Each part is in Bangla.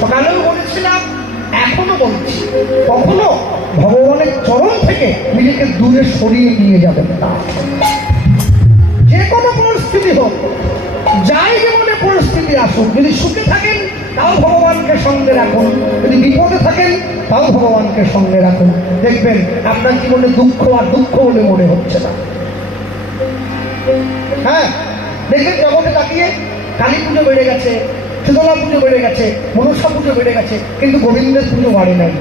সকালেও বলেছিলাম, এখনো বলছি, কখনো ভগবানের চরণ থেকে নিজেকে দূরে সরিয়ে নিয়ে যাবেন না। যে কোনো পরিস্থিতি হোক, যাই জীবনে পরিস্থিতি আসুক, যদি সুখে থাকেন তাও ভগবানকে সঙ্গে রাখুন, যদি বিপদে থাকেন তাও ভগবানকে সঙ্গে রাখুন। দেখবেন আপনার জীবনে দুঃখ আর দুঃখ বলে মনে হচ্ছে না। হ্যাঁ, দেখবেন জগতে তাকিয়ে কালী পুজো বেড়ে গেছে, শীতলা পুজো বেড়ে গেছে, মনসা পুজো বেড়ে গেছে, কিন্তু গোবিন্দের পুজো বাড়ে নাই।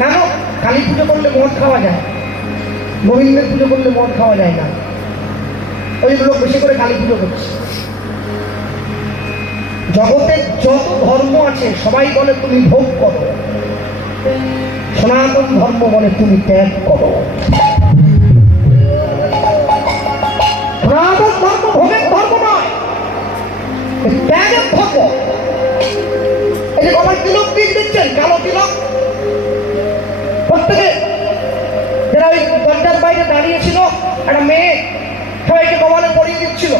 কেন? কালী পুজো করলে মদ খাওয়া যায়, গোবিন্দের পুজো করলে মদ খাওয়া যায় না। ওই লোক বেশি করে কালী পুজো করছে। জগতের যত ধর্ম আছে সবাই বলে তুমি ভোগ করো, সনাতন ধর্ম বলে তুমি ত্যাগ করো। সনাতন ধর্ম ভোগের ধর্ম নয়, ত্যাগের ধর্ম। এই যে গলায় তিলক দিয়ে দিচ্ছেন, কালো তিলক, প্রত্যেকে যারা ওই দরজার বাইরে দাঁড়িয়েছিল, একটা মেয়ে সবাইকে কপালে পরিয়ে দিচ্ছিল।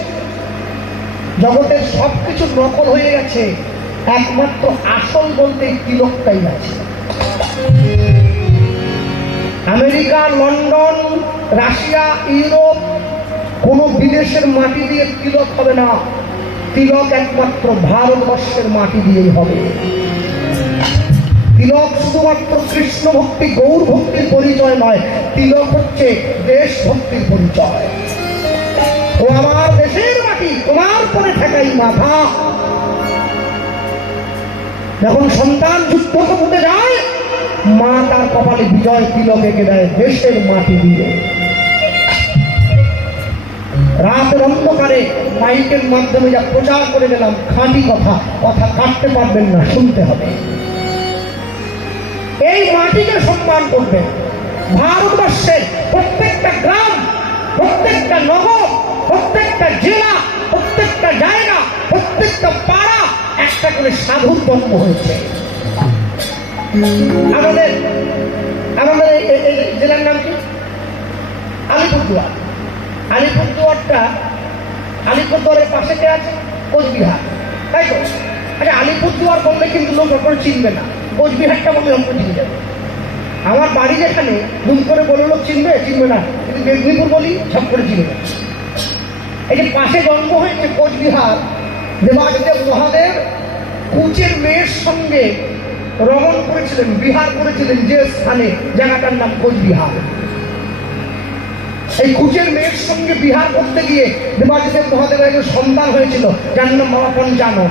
জগতের সবকিছু নকল হয়ে গেছে, একমাত্র আসল বলতে তিলকটাই আছে। আমেরিকা, লন্ডন, রাশিয়া, ইউরোপ, কোন বিদেশের মাটি দিয়ে তিলক হবে না। তিলক একমাত্র ভারতবর্ষের মাটি দিয়েই হবে। তিলক শুধুমাত্র কৃষ্ণ ভক্তি, গৌর ভক্তির পরিচয় নয়, তিলক হচ্ছে দেশ ভক্তির পরিচয়। ও আমার দেশের মাটি, তোমার পরে ঠেকাই মাথা। যখন সন্তান যুদ্ধ করতে যায়, মা তার কপালে বিজয় তিলক এঁকে দেয় দেশের মাটি দিয়ে। রাতের অন্ধকারে মাইকের মাধ্যমে যা প্রচার করে গেলাম, খাঁটি কথা, কথা কাটতে পারবেন না, শুনতে হবে। এই মাটিকে সম্মান করবেন। ভারতবর্ষের প্রত্যেকটা গ্রাম, প্রত্যেকটা নগর, প্রত্যেকটা জেলা, প্রত্যেকটা জায়গা, প্রত্যেকটা পাড়া একটা করে সাধুর জন্ম হয়েছে। আমাদের আমাদের এই জেলার নাম কি? আলিপুরদুয়ার। আলিপুরদুয়ারটা, আলিপুরদুয়ারের পাশে কে আছে? কোচবিহার, তাই তো? আচ্ছা, আলিপুরদুয়ার বললে কিন্তু লোক ওপরে চিনবে না, কোচবিহারটা বললে অল্প চিনে যাবে। আমার বাড়ি যেখানে, দুম করে বলে লোক চিনবে, চিনবে না। যদি মেদিনীপুর বলি, সব করে চিনবে। এই যে পাশে জন্ম হয়েছে কোচবিহার, দেবাদিদেব মহাদেব কুচের মেয়ের সঙ্গে রমণ করেছিলেন, বিহার করেছিলেন যে স্থানে, জায়গাটার নাম কোচবিহার। এই কুচের মেয়ের সঙ্গে বিহার করতে গিয়ে দেবাদিদেব মহাদেবের একজন সন্তান হয়েছিল, যার নাম বাবা পঞ্চানন।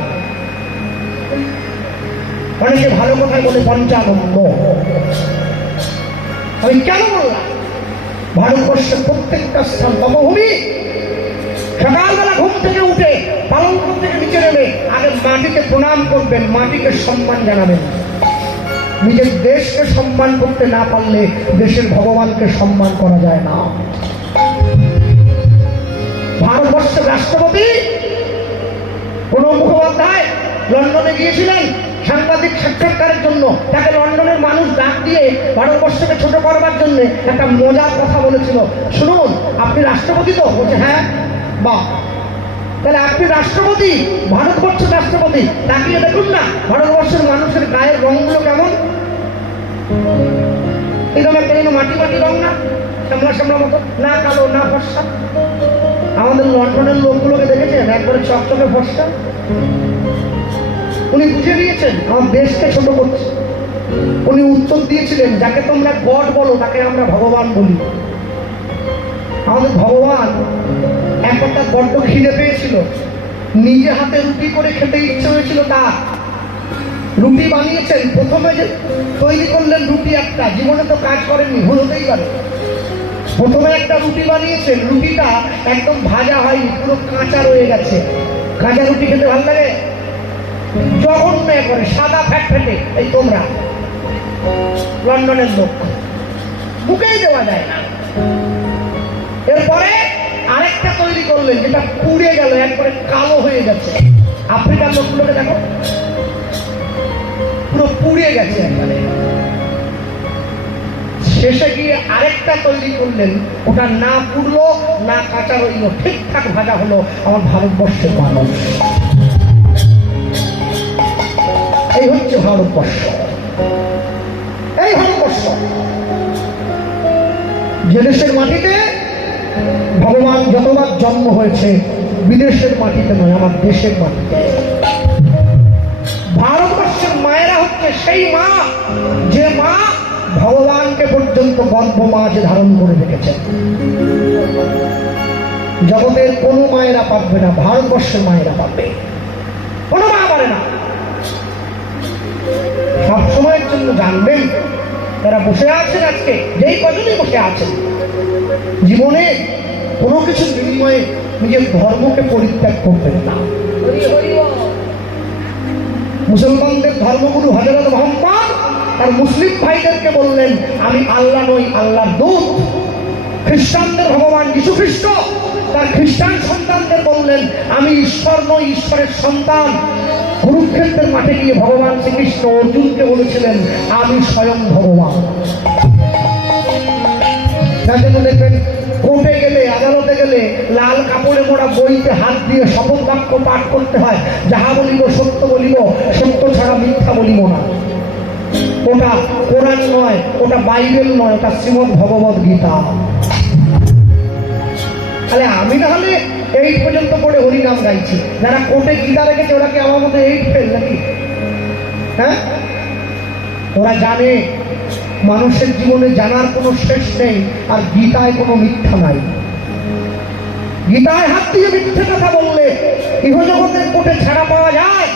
অনেকে ভালো কথায় বলে পঞ্চানন্দ। আমি কেন বললাম? ভারতবর্ষের প্রত্যেকটা স্থান তপভূমি। সকালবেলা ঘুম থেকে উঠে পালঙ্ক থেকে নিচে নেমে আগে মাটিকে প্রণাম করবেন, মাটিকে সম্মান জানাবেন। নিজের দেশকে সম্মান করতে না পারলে দেশের ভগবানকে সম্মান করা যায় না। ভারতবর্ষের রাষ্ট্রপতি প্রণব মুখোপাধ্যায় লন্ডনে গিয়েছিলেন সাংবাদিক সাক্ষাৎকারের জন্য। তাকে লন্ডনের মানুষ ডাক দিয়ে ভারতবর্ষকে ছোট করবার জন্য একটা মজার কথা বলেছিল। শুনুন, আপনি রাষ্ট্রপতি তো? বলছে হ্যাঁ। বাহ, তাহলে আপনি রাষ্ট্রপতি, ভারতবর্ষের রাষ্ট্রপতি, তাকিয়ে দেখুন না ভারতবর্ষের মানুষের গায়ের রঙগুলো কেমন। এরকম একটা মাটি মাটি রং না, শ্যামলা শ্যামলা মতো, না কালো না ফর্সা। আমাদের লন্ডনের লোকগুলোকে দেখেছেন, একবারে চকচকে ফর্সা। উনি বুঝে নিয়েছেন আমার দেশকে ছোট করছে। উনি উত্তর দিয়েছিলেন, যাকে তোমরা গড বলো তাকে আমরা ভগবান বলি। আমাদের ভগবান একটা বড্ড খিদে পেয়েছিল, নিজে হাতে রুটি করে খেতে ইচ্ছে হয়েছিল তার। রুটি বানিয়েছেন, প্রথমে যে তৈরি করলেন রুটি একটা, জীবনে তো কাজ করেননি, ভুল হতেই পারে। প্রথমে একটা রুটি বানিয়েছেন, রুটিটা একদম ভাজা হয়নি, পুরো কাঁচা রয়ে গেছে। কাঁচা রুটি খেতে ভালো লাগে? জঘন্য করে সাদা ফ্যাট ফেটে। এই তোমরা লন্ডনের লোক, মুখেই দেওয়া যায় না। এরপরে আরেকটা তৈরি করলেন, যেটা পুড়ে গেল, একবারে কালো হয়ে গেছে। আফ্রিকার লোকগুলোকে দেখো, পুরো পুড়ে গেছে একবারে। শেষে গিয়ে আরেকটা তৈরি করলেন, ওটা না পুড়লো না কাঁচা রইল, ঠিকঠাক ভাজা হলো। আমার ভারতবর্ষের মানুষ, এই ভারতবর্ষ। এই ভারতবর্ষ যে দেশের মাটিতে ভগবান যতবার জন্ম হয়েছে, বিদেশের মাটিতে নয়, আমার দেশের মাটিতে। ভারতবর্ষের মায়েরা হচ্ছে সেই মা যে মা ভগবানকে পর্যন্ত গর্ভ মাঝে ধারণ করে রেখেছেন। জগতের কোনো মায়েরা পারবে না, ভারতবর্ষের মায়েরা পারবে, কোনো মা পারে না। সবসময়ের জন্য জানবেন, তারা বসে আছেন আজকে, যেই কজনই বসে আছেন, জীবনে কোনো কিছুর বিনিময়ে নিজের ধর্মকে পরিত্যাগ করবেন না। মুসলমানদের ধর্মগুরু হযরত মুহাম্মদ আর মুসলিম ভাইদেরকে বললেন, আমি আল্লাহ নই, আল্লাহর দূত। খ্রিস্টানদের ভগবান যীশু খ্রিস্ট তার খ্রিস্টান সন্তানদের বললেন, আমি ঈশ্বর নই, ঈশ্বরের সন্তান। কুরুক্ষেত্রের মাঠে গিয়ে ভগবান শ্রীকৃষ্ণ অর্জুনকে বলেছিলেন, আমি স্বয়ং ভগবান। তার জন্য দেখবেন কোর্টে গেলে, আদালতে গেলে লাল কাপড়ে মোড়া বইতে হাত দিয়ে শপথ বাক্য পাঠ করতে হয়, যাহা বলিব সত্য বলিব, সত্য ছাড়া মিথ্যা বলিব না। ওটা কোরআন নয়, ওটা বাইবেল নয়, ওটা শ্রীমদ্ ভগবদ গীতা। তাহলে আমি না হলে 8 পর্যন্ত পড়ে হরিনাম গাইছি, যারা কোর্টে গীতা রেখেছে ওরা কি আমার মধ্যে 8 ফেল নাকি? হ্যাঁ, ওরা জানে মানুষের জীবনে জানার কোনো শেষ নেই, আর গীতায় কোনো মিথ্যা নাই। গীতায় হাত দিয়ে মিথ্যে কথা বললে ইহজগতের কোর্টে ছাড়া পাওয়া যায়,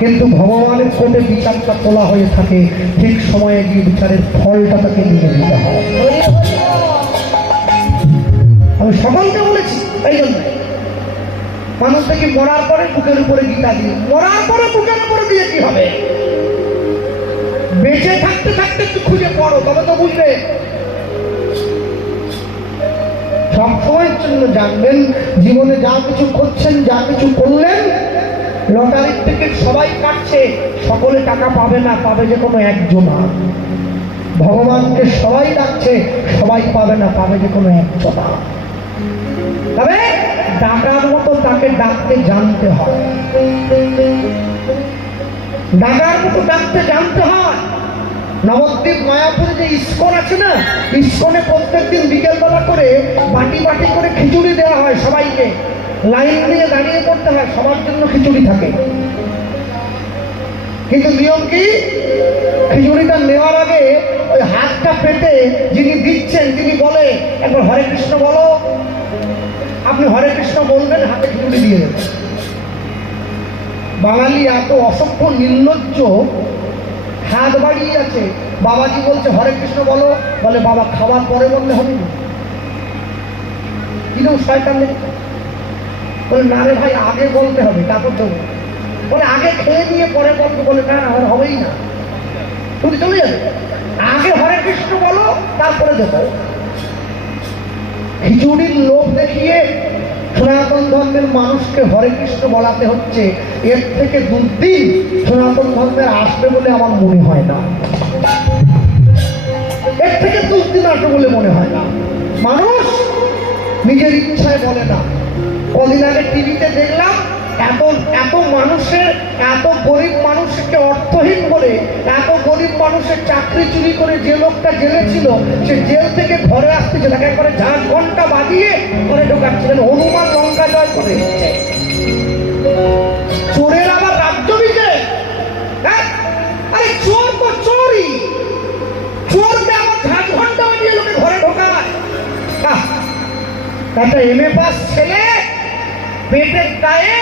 কিন্তু ভগবানের কোর্টে বিচারটা তোলা হয়ে থাকে, ঠিক সময়ে গিয়ে বিচারের ফলটা তাকে নিয়ে দিতে হয়। আমি সকলকে বলেছি, এই জন্য মানুষ থেকে মরার পরে বুকের উপরে গীতা দিয়ে, মরার পরে বুকের উপরে দিয়ে কি হবে? বেঁচে থাকতে থাকতে একটু খুঁজে পড়ো, তবে তো বুঝবে। সবসময়ের জন্য জানবেন, জীবনে যা কিছু করছেন, যা কিছু করলেন, লটারির টিকিট সবাই কাটছে, সকলে টাকা পাবে না, পাবে যে কোনো একজনা। ভগবানকে সবাই ডাকছে, সবাই পাবে না, পাবে যে কোনো একজনা। তবে ডাকার মতো তাকে ডাকতে জানতে হয়, ডাকার মতো ডাকতে জানতে হয়। নবদ্বীপ মায়াপুরে যে ইস্কন আছে না, ইস্কনে প্রত্যেকদিন বিকেলবেলা করে বাটি বাটি করে খিচুড়ি দেওয়া হয় সবাইকে, লাইন দিয়ে দাঁড়িয়ে পড়তে হয়, সবার জন্য খিচুড়ি থাকে। কিন্তু নিয়ম কি, খিচুড়িটা নেওয়ার আগে ওই হাতটা পেতে যিনি দিচ্ছেন তিনি বলে, একবার হরে কৃষ্ণ বলো। আপনি হরে কৃষ্ণ বলবেন, হাতে খিচুড়ি দিয়ে দেবেন। বাঙালি এত অসভ্য নির্লজ্জ, হাত বাড়িয়ে আছে, বাবাজি বলছে হরে কৃষ্ণ বলো, বলে বাবা খাবার পরে বললে হবে না। কিরকম শয়তান দেখতে, বলে না রে ভাই আগে বলতে হবে, তারপর দেবো। বলে আগে খেয়ে নিয়ে পরে বলতে, বলে না আর হবেই না, তুমি চলে যাবে, আগে হরে কৃষ্ণ বলো তারপরে দেবো। খিচুড়ির লোভ দেখিয়ে সনাতন ধর্মের মানুষকে হরে কৃষ্ণ বলাতে হচ্ছে, এর থেকে দুর্দিন সনাতন ধর্মের আসবে বলে আমার মনে হয় না। এর থেকে দুর্দিন আসবে বলে মনে হয় না। মানুষ নিজের ইচ্ছায় বলে না। কদিন আগে টিভিতে দেখলাম, এত মানুষের, এত গরিব মানুষকে অর্থহীন বলে, এত গরিব মানুষের চাকরি চুরি করে যে লোকটা জেলে ছিল, সে জেল থেকে ঘরে আসতেছে, তাকে একবারে ঝাঁট ঘন্টা বাজিয়ে ঘরে ঢোকাচ্ছিলেন। হনুমান লঙ্কা জয় করে দিচ্ছে। চোরের আবার রাজ্য বিজয়। হ্যাঁ, আরে চোর তো চোরই, চোরকে আবার ঝাঁট ঘন্টা বাজিয়ে লোকে ঘরে ঢোকায়। একটা MA পাস ছেলে পেটের গায়ে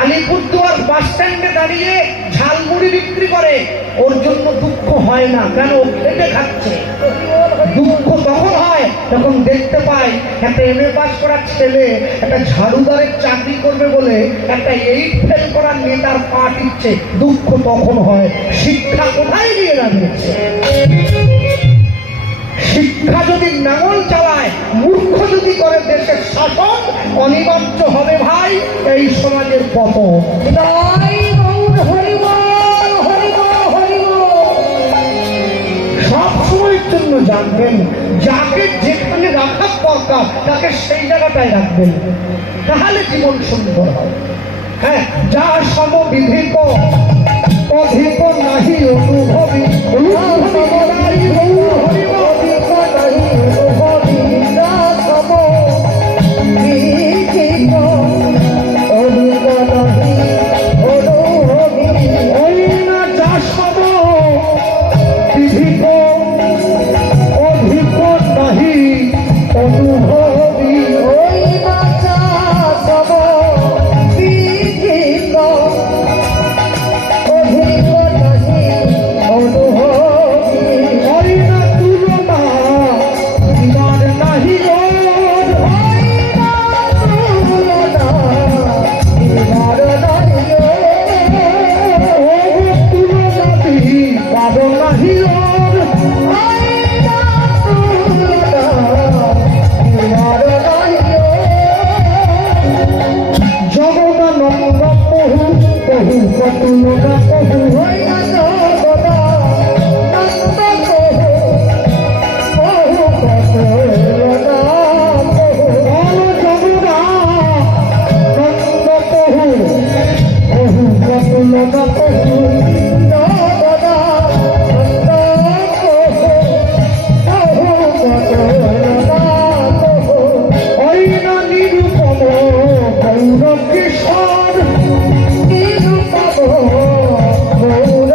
আলিপুরদুয়ার বাস স্ট্যান্ডে দাঁড়িয়ে ঝালমুড়ি বিক্রি করে, ওর জন্য দুঃখ হয় না। কেন? খেটে খাচ্ছে। দুঃখ তখন হয় যখন দেখতে পাই একটা MA পাস করা ছেলে একটা ঝাড়ুদারের চাকরি করবে বলে একটা 8 ফেল করার নেতার পা টিপছে। দুঃখ তখন হয়। শিক্ষা কোথায় গিয়ে দাঁড়িয়েছে? শিক্ষা যদি নাঙল চালায়, মূর্খ যদি করে দেশের শাসন, অনিবার্য হবে ভাই এই সমাজের পতন। সব সময়ের জন্য জানবেন, যাকে যেখানে রাখার দরকার তাকে সেই জায়গাটায় রাখবেন, তাহলে জীবন সুন্দর হবে। হ্যাঁ, যা সমবিধিত অধিক নাহি অনুভবী Oh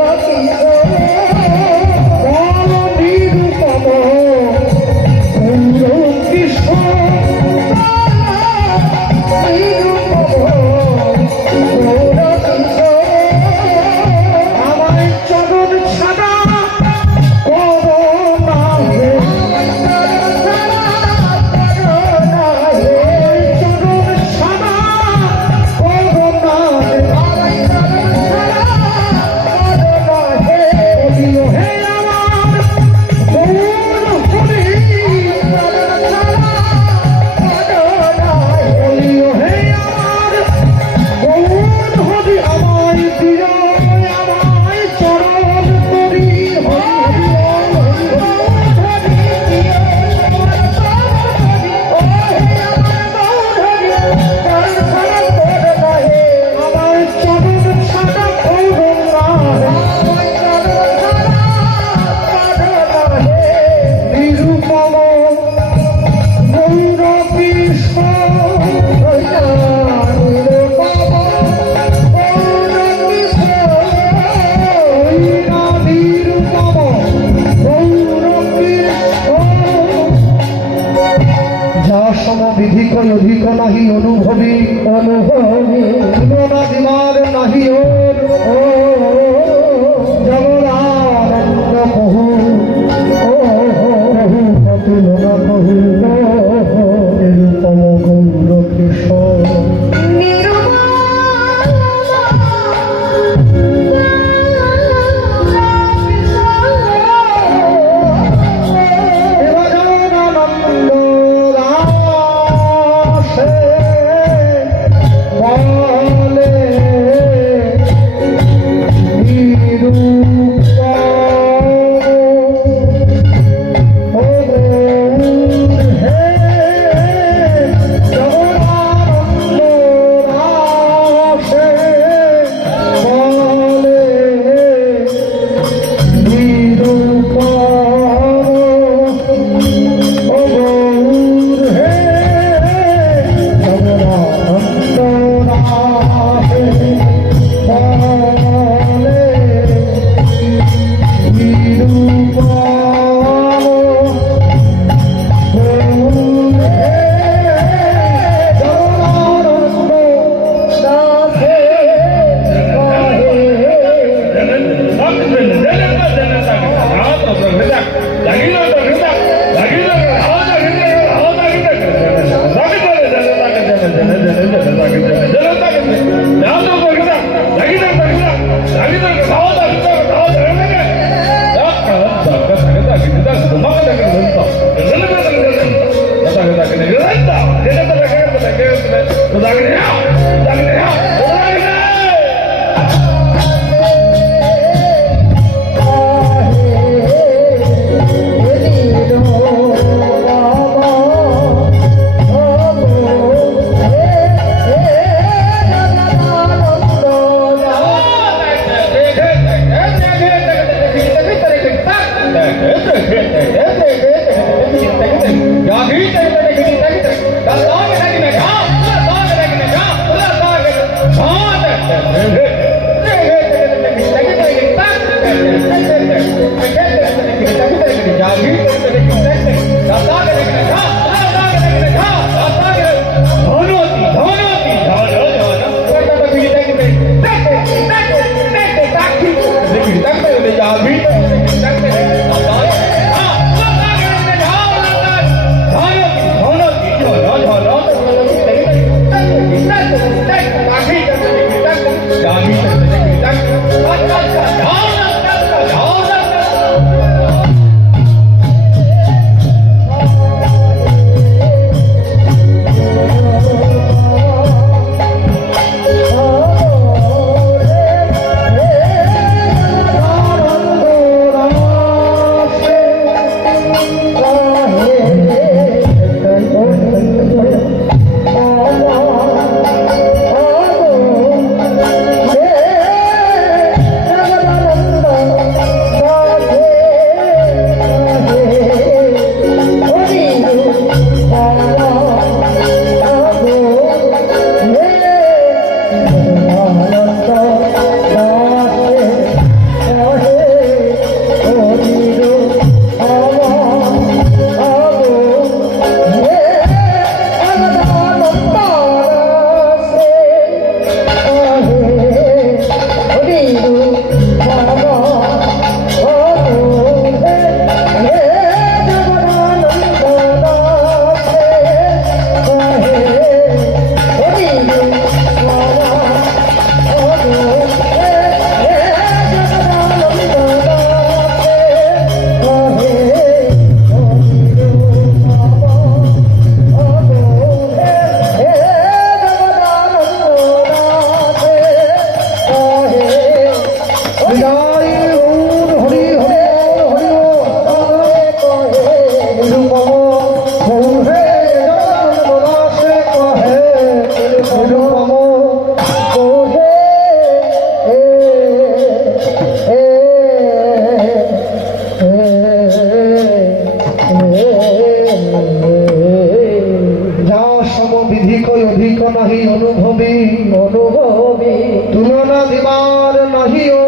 नहीं अनुभवी अनुभवी तुलना दीवार नहीं हो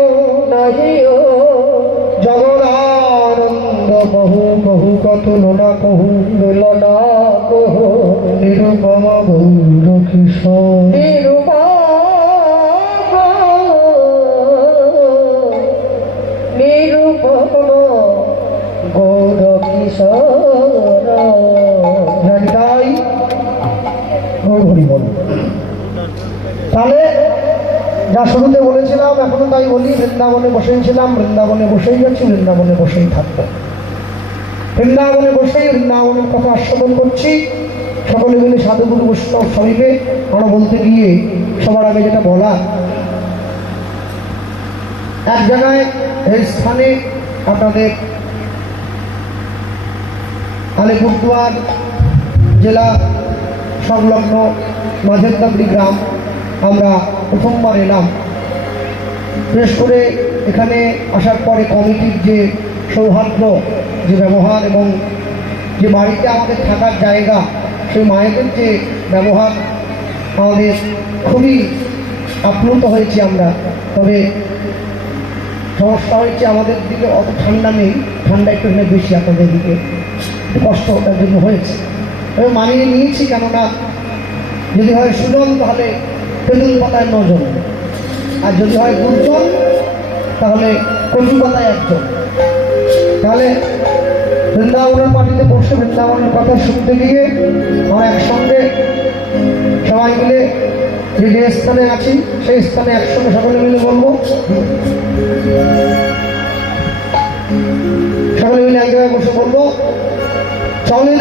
जगदानंद बहु बहु का तुलना कहू निरुपम गौर किशोर निरुपम गौर किशोर জানিতাই হরি বল। তাহলে যা শুরুতে বলেছিলাম এখনো তাই বলি, বৃন্দাবনে বসেই ছিলাম, বৃন্দাবনে বসেই যাচ্ছি, বৃন্দাবনে বসেই থাকবো, বৃন্দাবনে বসেই বৃন্দাবনের কথা আস্বাদন করছি। সকলে মিলে সাধুগুরু বৈষ্ণব সবাইকে আমরা বলতে গিয়ে সবার আগে যেটা বলা, এক জায়গায় এই স্থানে আপনাদের আলিপুরদুয়ার জেলা সংলগ্ন মাঝেরদাবড়ি গ্রাম আমরা প্রথমবার এলাম। বিশেষ করে এখানে আসার পরে কমিটির যে সৌহার্দ্য, যে ব্যবহার এবং যে বাড়িতে আমাদের থাকার জায়গা, সেই মায়েদের যে ব্যবহার আমাদের খুবই আপ্লুত হয়েছি আমরা। তবে সমস্যা হয়েছে আমাদের দিকে অত ঠান্ডা নেই, ঠান্ডা একটু বেশি, আপনাদের দিকে কষ্ট তার জন্য হয়েছে। তবে মানিয়ে নিয়েছি, কেননা যদি হয় সুজন তাহলে তেঁতুল পাতায় 9 জন, আর যদি হয় গুরুজন তাহলে কচু পাতায় 1 জন। তাহলে বৃন্দাবনের মাটিতে বসে বৃন্দাবনের কথা শুনতে গিয়ে আমরা একসঙ্গে সবাই মিলে যে স্থানে আছি সেই স্থানে একসঙ্গে সকলে মিলে বলবো, সকলে মিলে এক জায়গায় বসে বলবো, চলে